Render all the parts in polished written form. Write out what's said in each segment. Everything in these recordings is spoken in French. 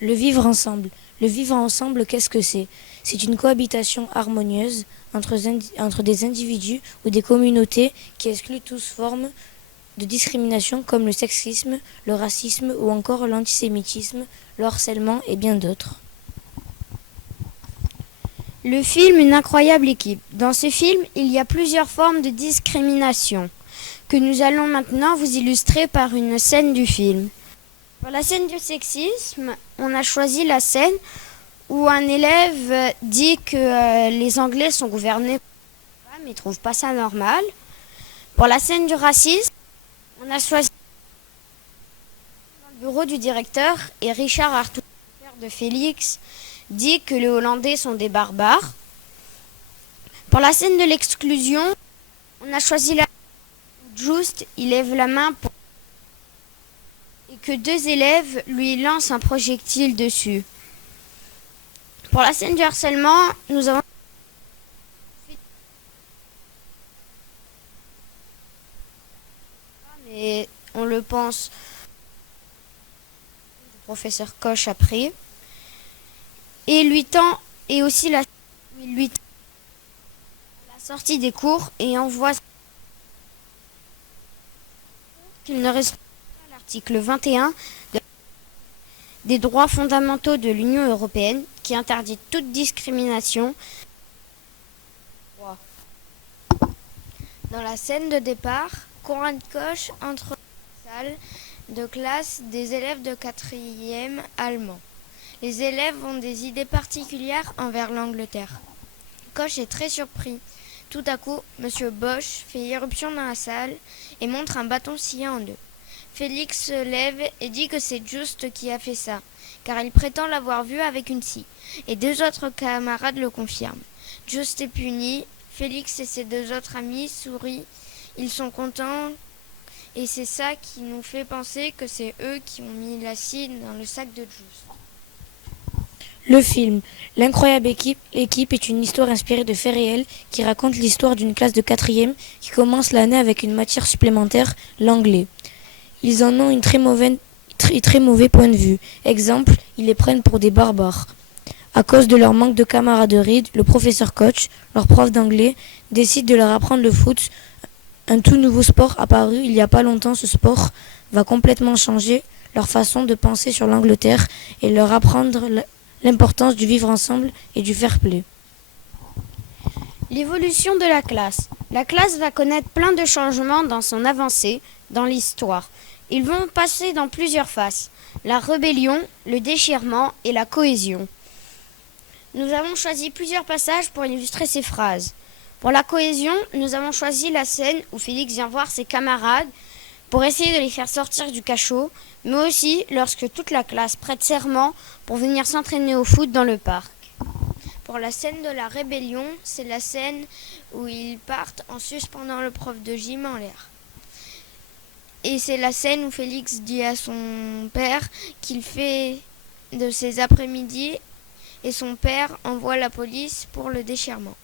Le vivre ensemble. Le vivre ensemble, qu'est-ce que c'est? C'est une cohabitation harmonieuse entre des individus ou des communautés qui excluent toute forme de discrimination comme le sexisme, le racisme ou encore l'antisémitisme, le harcèlement et bien d'autres. Le film Une incroyable équipe. Dans ce film, il y a plusieurs formes de discrimination que nous allons maintenant vous illustrer par une scène du film. Pour la scène du sexisme, on a choisi la scène où un élève dit que les Anglais sont gouvernés par les femmes et ne trouve pas ça normal. Pour la scène du racisme, on a choisi dans le bureau du directeur et Richard Arthur, le père de Félix, dit que les Hollandais sont des barbares. Pour la scène de l'exclusion, on a choisi la scène où Just il lève la main et que deux élèves lui lancent un projectile dessus. Pour la scène du harcèlement, nous avons mais on le pense le professeur Koch après et lui tend et aussi il lui tend la sortie des cours et envoie qu'il ne respecte pas l'article 21 des droits fondamentaux de l'Union européenne qui interdit toute discrimination. Dans la scène de départ, Conrad Koch entre dans la salle de classe des élèves de 4e allemand. Les élèves ont des idées particulières envers l'Angleterre. Koch est très surpris. Tout à coup, Monsieur Bosch fait irruption dans la salle et montre un bâton scié en deux. Félix se lève et dit que c'est Just qui a fait ça, car il prétend l'avoir vu avec une scie, et deux autres camarades le confirment. Just est puni, Félix et ses deux autres amis sourient, ils sont contents, et c'est ça qui nous fait penser que c'est eux qui ont mis la scie dans le sac de Just. Le film L'incroyable équipe est une histoire inspirée de faits réels qui raconte l'histoire d'une classe de 4e qui commence l'année avec une matière supplémentaire, l'anglais. Ils en ont une très mauvais point de vue. Exemple, ils les prennent pour des barbares. À cause de leur manque de camaraderie, le professeur Koch, leur prof d'anglais, décide de leur apprendre le foot, un tout nouveau sport apparu il n'y a pas longtemps. Ce sport va complètement changer leur façon de penser sur l'Angleterre et leur apprendre l'importance du vivre ensemble et du fair play. L'évolution de la classe. La classe va connaître plein de changements dans son avancée, dans l'histoire. Ils vont passer dans plusieurs phases. La rébellion, le déchirement et la cohésion. Nous avons choisi plusieurs passages pour illustrer ces phrases. Pour la cohésion, nous avons choisi la scène où Félix vient voir ses camarades pour essayer de les faire sortir du cachot, mais aussi lorsque toute la classe prête serment pour venir s'entraîner au foot dans le parc. Pour la scène de la rébellion, c'est la scène où ils partent en suspendant le prof de gym en l'air. Et c'est la scène où Félix dit à son père qu'il fait de ses après-midi et son père envoie la police pour le déchirement.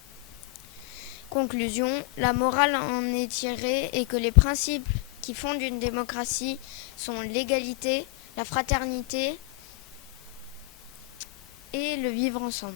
Conclusion, la morale en est tirée et que les principes qui fondent une démocratie sont l'égalité, la fraternité et le vivre ensemble.